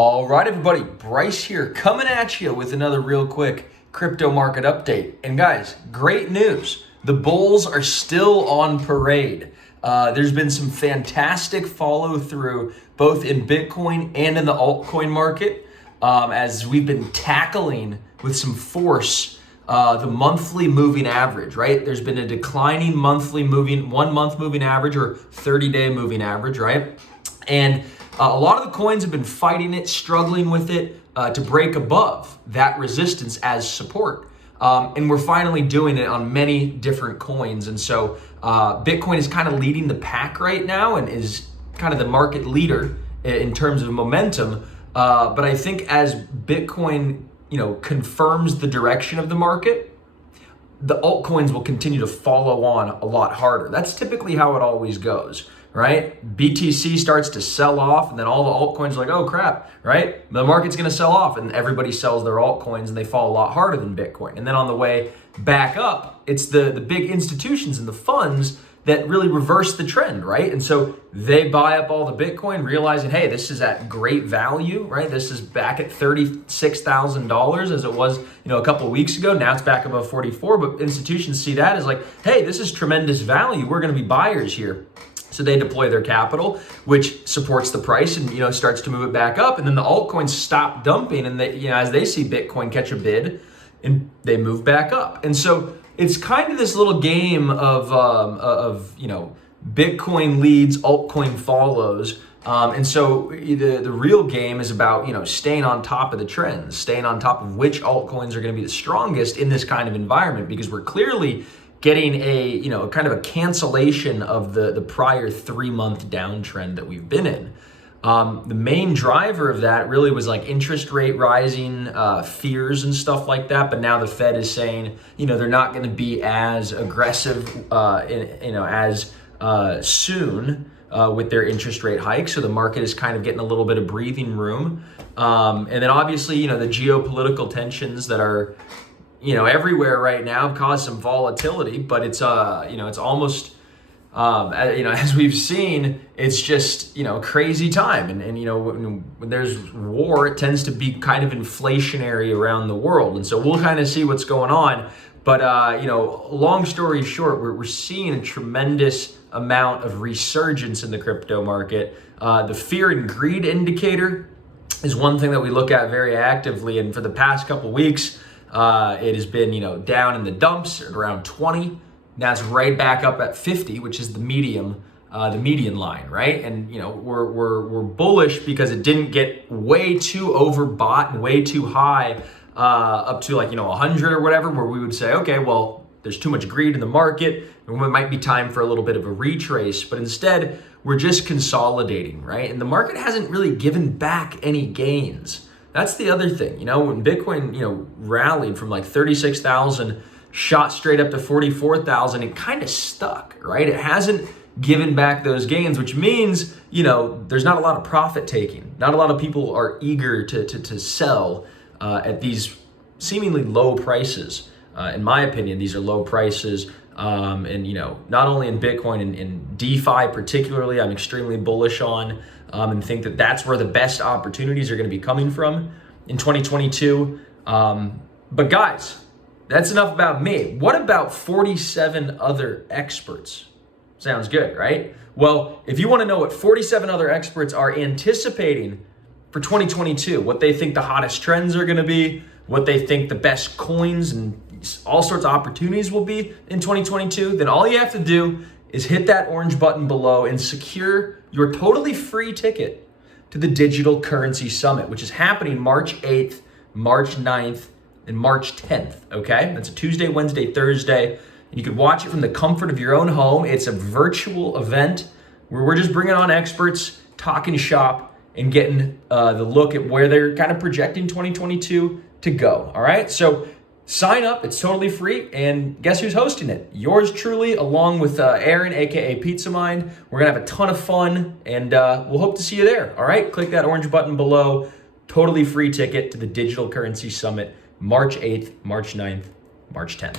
All right, everybody, Bryce here coming at you with another real quick crypto market update. And guys, great news. The bulls are still on parade. There's been some fantastic follow through both in Bitcoin and in the altcoin market as we've been tackling with some force the monthly moving average, right? There's been a declining monthly moving, 1 month moving average or 30-day moving average, right? And a lot of the coins have been fighting it, struggling with it to break above that resistance as support. And we're finally doing it on many different coins. And so Bitcoin is kind of leading the pack right now and is kind of the market leader in terms of momentum. But I think as Bitcoin, confirms the direction of the market, the altcoins will continue to follow on a lot harder. That's typically how it always goes, right? BTC starts to sell off and then all the altcoins are like, oh crap, right? The market's gonna sell off and everybody sells their altcoins and they fall a lot harder than Bitcoin. And then on the way back up, it's the big institutions and the funds that really reverse the trend, right? And so they buy up all the Bitcoin realizing, hey, this is at great value, right? This is back at $36,000 as it was, a couple of weeks ago. Now it's back above 44, but institutions see that as like, hey, this is tremendous value. We're gonna be buyers here. So they deploy their capital, which supports the price and, starts to move it back up. And then the altcoins stop dumping and they, as they see Bitcoin catch a bid and they move back up. And so it's kind of this little game of Bitcoin leads, altcoin follows. And so the real game is about, staying on top of the trends, staying on top of which altcoins are going to be the strongest in this kind of environment, because we're clearly getting a, kind of a cancellation of the prior 3-month downtrend that we've been in. The main driver of that really was like interest rate rising, fears and stuff like that. But now the Fed is saying, they're not going to be as aggressive, as soon with their interest rate hike. So the market is kind of getting a little bit of breathing room. And then obviously, the geopolitical tensions that are, everywhere right now have caused some volatility, but it's, it's almost, as we've seen, it's just, crazy time. And when there's war, it tends to be kind of inflationary around the world. And so we'll kind of see what's going on. But, long story short, we're seeing a tremendous amount of resurgence in the crypto market. The fear and greed indicator is one thing that we look at very actively. And for the past couple weeks, it has been, down in the dumps at around 20. Now it's right back up at 50, which is the median line, right? And we're bullish because it didn't get way too overbought and way too high, up to 100 or whatever, where we would say, okay, well, there's too much greed in the market, and it might be time for a little bit of a retrace. But instead, we're just consolidating, right? And the market hasn't really given back any gains. That's the other thing, when Bitcoin, rallied from like 36,000, shot straight up to 44,000, it kind of stuck, right? It hasn't given back those gains, which means, there's not a lot of profit taking. Not a lot of people are eager to sell at these seemingly low prices. In my opinion, these are low prices. And, not only in Bitcoin and in DeFi particularly, I'm extremely bullish on and think that that's where the best opportunities are going to be coming from in 2022. But guys, that's enough about me. What about 47 other experts? Sounds good, right? Well, if you want to know what 47 other experts are anticipating for 2022, what they think the hottest trends are going to be, what they think the best coins and all sorts of opportunities will be in 2022, then all you have to do is hit that orange button below and secure your totally free ticket to the Digital Currency Summit, which is happening March 8th, March 9th, and March 10th, okay? That's a Tuesday, Wednesday, Thursday, and you can watch it from the comfort of your own home. It's a virtual event where we're just bringing on experts, talking shop, and getting the look at where they're kind of projecting 2022 to go, all right? So sign up, it's totally free, and guess who's hosting it? Yours truly, along with Aaron, aka Pizza Mind. We're gonna have a ton of fun, and we'll hope to see you there, all right? Click that orange button below, totally free ticket to the Digital Currency Summit, March 8th, March 9th, March 10th.